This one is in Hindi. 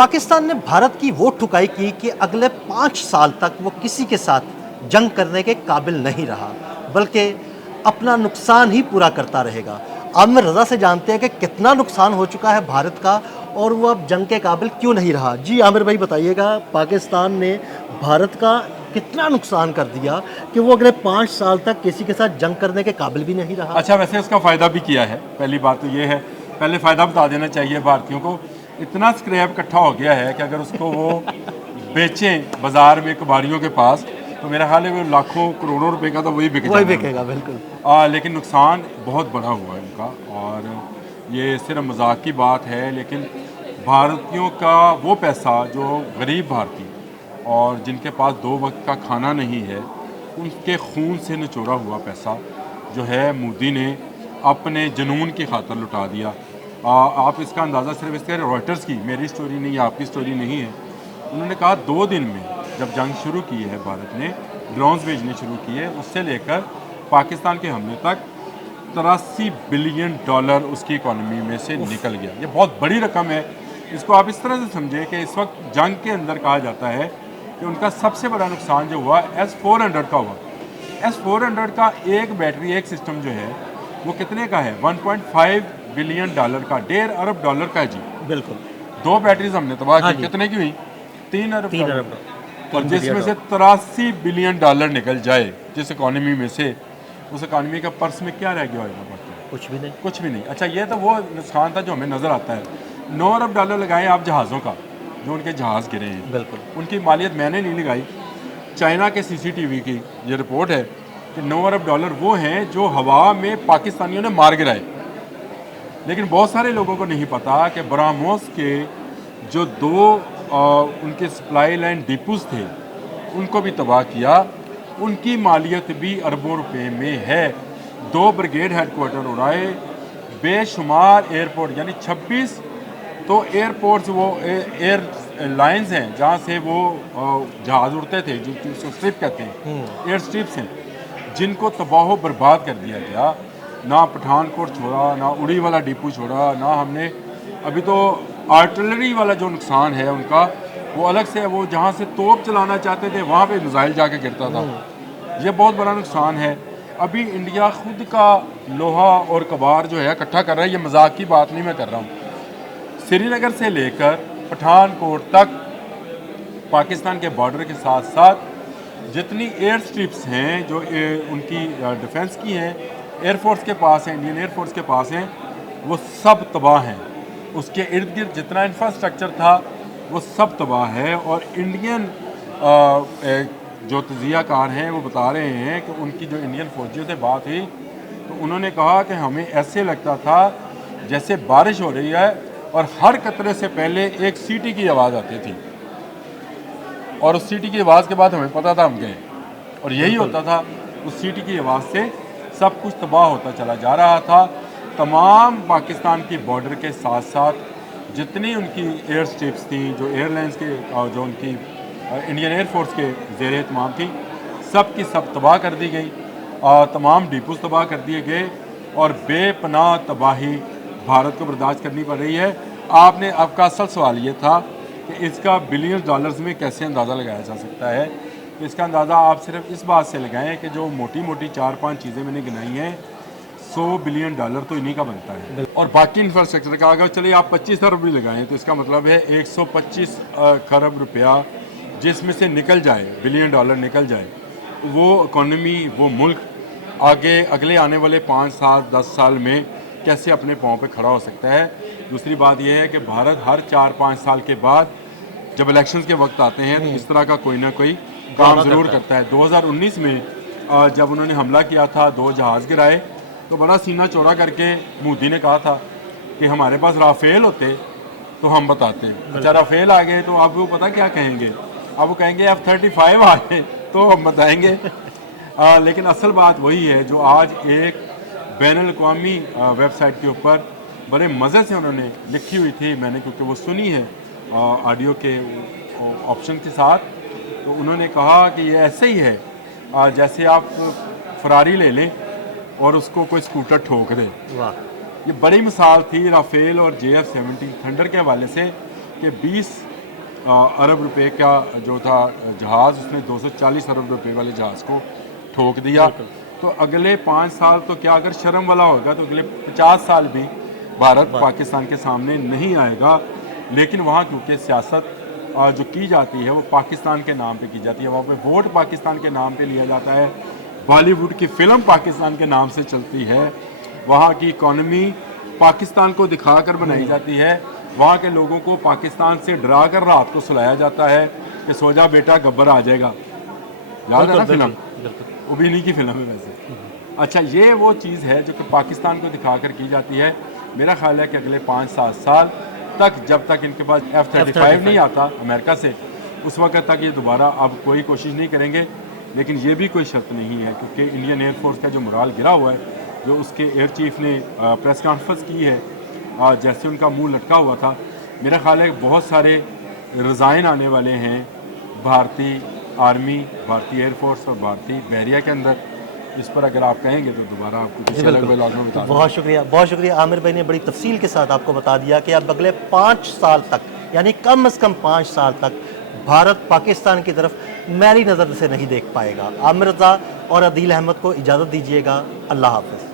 पाकिस्तान ने भारत की वो ठुकाई की कि अगले 5 साल तक वो किसी के साथ जंग करने के काबिल नहीं रहा, बल्कि अपना नुकसान ही पूरा करता रहेगा। आमिर रज़ा से जानते हैं कि कितना नुकसान हो चुका है भारत का और वो अब जंग के काबिल क्यों नहीं रहा। जी आमिर भाई बताइएगा, पाकिस्तान ने भारत का कितना नुकसान कर दिया कि वो अगले 5 साल तक किसी के साथ जंग करने के काबिल भी नहीं रहा। अच्छा, वैसे उसका फ़ायदा भी किया है। पहली बात तो ये है, पहले फ़ायदा बता देना चाहिए भारतीयों को। इतना स्क्रैप इकट्ठा हो गया है कि अगर उसको वो बेचें बाज़ार में कबाड़ियों के पास, तो मेरा ख्याल है वो लाखों करोड़ों रुपए का तो वही बिकेगा बिल्कुल। लेकिन नुकसान बहुत बड़ा हुआ है उनका। और ये सिर्फ मजाक की बात है, लेकिन भारतीयों का वो पैसा जो गरीब भारतीय और जिनके पास 2 वक्त का खाना नहीं है, उनके खून से निचोड़ा हुआ पैसा जो है मोदी ने अपने जुनून की खातर लुटा दिया। आप इसका अंदाज़ा सिर्फ इसके रॉयटर्स की, मेरी स्टोरी नहीं, आपकी स्टोरी नहीं है। उन्होंने कहा 2 दिन में जब जंग शुरू की है भारत ने, ड्रोन्स भेजने शुरू किए, उससे लेकर पाकिस्तान के हमले तक 83 बिलियन डॉलर उसकी इकॉनमी में से निकल गया। ये बहुत बड़ी रकम है। इसको आप इस तरह से समझें कि इस वक्त जंग के अंदर कहा जाता है कि उनका सबसे बड़ा नुकसान जो हुआ S-400 का हुआ। S-400 का एक बैटरी, एक सिस्टम जो है वो कितने का है? 1.5 बिलियन डॉलर का, 1.5 अरब डॉलर का है जी। बिल्कुल। 2 बैटरीज हमने तबाह हाँ की, जी। कितने की हुई? 3 अरब 3 डॉलर। अरब और जिसमें से 83 बिलियन डॉलर निकल जाए जिस इकॉनमी में से, उस इकॉनमी का पर्स में क्या रह गया होगा? कुछ भी नहीं। कुछ भी नहीं। अच्छा, ये तो वो नुकसान था जो हमें नज़र आता है। 9 अरब डॉलर लगाए आप जहाज़ों का, जो उनके जहाज़ गिरे हैं, बिल्कुल। उनकी मालियत मैंने नहीं लगाई, चाइना के CCTV की ये रिपोर्ट है कि 9 अरब डॉलर वो हैं जो हवा में पाकिस्तानियों ने मार गिराए। लेकिन बहुत सारे लोगों को नहीं पता कि ब्राह्मोस के जो 2 उनके सप्लाई लाइन डिपोज थे, उनको भी तबाह किया। उनकी मालियत भी अरबों रुपए में है। 2 ब्रिगेड हेडक्वार्टर उड़ाए, बेशुमार एयरपोर्ट, यानी 26 तो एयरपोर्ट्स, वो एयर लाइंस हैं जहाँ से वो जहाज़ उड़ते थे, जो स्ट्रिप कहते हैं, एयर स्ट्रिप्स हैं, जिनको तबाह बर्बाद कर दिया गया। ना पठानकोट छोड़ा, ना उड़ी वाला डिपो छोड़ा, ना हमने अभी तो आर्टिलरी वाला जो नुकसान है उनका, वो अलग से है। वो जहाँ से तोप चलाना चाहते थे वहाँ पे मिसाइल जाके गिरता था। ये बहुत बड़ा नुकसान है। अभी इंडिया खुद का लोहा और कबाड़ जो है इकट्ठा कर रहा है। ये मजाक की बात नहीं मैं कर रहा हूँ। श्रीनगर से लेकर पठानकोट तक पाकिस्तान के बॉर्डर के साथ साथ जितनी एयर स्ट्रिप्स हैं जो उनकी डिफेंस की हैं, एयरफोर्स के पास हैं, इंडियन एयरफोर्स के पास हैं, वो सब तबाह हैं। उसके इर्द गिर्द जितना इंफ्रास्ट्रक्चर था वो सब तबाह है। और इंडियन जो तजियाकार हैं वो बता रहे हैं कि उनकी जो इंडियन फौजियों से बात हुई तो उन्होंने कहा कि हमें ऐसे लगता था जैसे बारिश हो रही है और हर कतरे से पहले एक सीटी की आवाज़ आती थी, और उस सीटी की आवाज़ के बाद हमें पता था हम गए। और यही होता था, उस सीटी की आवाज़ से सब कुछ तबाह होता चला जा रहा था। तमाम पाकिस्तान की बॉर्डर के साथ साथ जितनी उनकी एयर स्ट्रिप्स थी, जो एयरलाइंस के जो उनकी इंडियन एयरफोर्स के ज़ेर एहतमाम थी, सब की सब तबाह कर दी गई। तमाम डिपोज तबाह कर दिए गए और बेपनाह तबाही भारत को बर्दाश्त करनी पड़ रही है। आपका असल सवाल ये था कि इसका बिलियन डॉलर्स में कैसे अंदाज़ा लगाया जा सकता है। तो इसका अंदाज़ा आप सिर्फ इस बात से लगाएं कि जो मोटी मोटी 4-5 चीज़ें मैंने गिनाई हैं, 100 बिलियन डॉलर तो इन्हीं का बनता है। और बाकी इंफ्रास्ट्रक्चर का अगर चलिए आप 25 अरब भी लगाएं तो इसका मतलब है 125 खरब रुपया जिसमें से निकल जाए, बिलियन डॉलर निकल जाए, वो इकॉनमी, वो मुल्क आगे अगले आने वाले 5 साल 10 साल में कैसे अपने पाँव पे खड़ा हो सकता है। दूसरी बात यह है कि भारत हर 4-5 साल के बाद जब इलेक्शंस के वक्त आते हैं तो इस तरह का कोई ना कोई काम ज़रूर करता है। 2019 में जब उन्होंने हमला किया था, 2 जहाज़ गिराए, तो बड़ा सीना चौड़ा करके मोदी ने कहा था कि हमारे पास राफेल होते तो हम बताते। अच्छा, राफेल आ गए तो आप वो पता क्या कहेंगे? अब वो कहेंगे F-35 आ गए तो हम बताएंगे। लेकिन असल बात वही है जो आज एक बैनुल-अक़वामी वेबसाइट के ऊपर बड़े मज़े से उन्होंने लिखी हुई थी, मैंने क्योंकि वो सुनी है ऑडियो के ऑप्शन के साथ। तो उन्होंने कहा कि ये ऐसे ही है जैसे आप फरारी ले लें और उसको कोई स्कूटर ठोक दे। वाह। ये बड़ी मिसाल थी राफेल और JF-17 थंडर के हवाले से कि 20 अरब रुपए का जो था जहाज़, उसने 240 अरब रुपए वाले जहाज़ को ठोक दिया। तो अगले 5 साल तो क्या, अगर शर्म वाला होगा तो अगले 50 साल भी भारत पाकिस्तान के सामने नहीं आएगा। लेकिन वहाँ क्योंकि सियासत जो की जाती है वो पाकिस्तान के नाम पे की जाती है, वहाँ पे वोट पाकिस्तान के नाम पे लिया जाता है, बॉलीवुड की फ़िल्म पाकिस्तान के नाम से चलती है, वहाँ की इकॉनमी पाकिस्तान को दिखाकर बनाई जाती है, वहाँ के लोगों को पाकिस्तान से डरा कर रात को सुलाया जाता है कि सो जा बेटा गब्बर आ जाएगा। याद है ना फिल्म? वो भी इन्हीं की फिल्म है वैसे। अच्छा, ये वो चीज़ है जो कि पाकिस्तान को दिखाकर की जाती है। मेरा ख्याल है कि अगले 5-7 साल तक, जब तक इनके पास F-35 नहीं आता अमेरिका से, उस वक्त तक ये दोबारा अब कोई कोशिश नहीं करेंगे। लेकिन ये भी कोई शर्त नहीं है, क्योंकि इंडियन एयरफोर्स का जो मोराल गिरा हुआ है, जो उसके एयर चीफ ने प्रेस कॉन्फ्रेंस की है, जैसे उनका मुंह लटका हुआ था, मेरा ख्याल है बहुत सारे रिज़ाइन आने वाले हैं भारतीय आर्मी, भारतीय एयरफोर्स और भारतीय बहरिया के अंदर। इस पर अगर आप कहेंगे तो दोबारा आपको किसी अलग व्लॉग में बता दूंगा। बहुत शुक्रिया आमिर भाई ने बड़ी तफसील के साथ आपको बता दिया कि अब अगले 5 साल तक, यानी कम से कम 5 साल तक भारत पाकिस्तान की तरफ मैली नज़र से नहीं देख पाएगा। आमिर रज़ा और अदील अहमद को इजाज़त दीजिएगा। अल्लाह हाफ़िज़।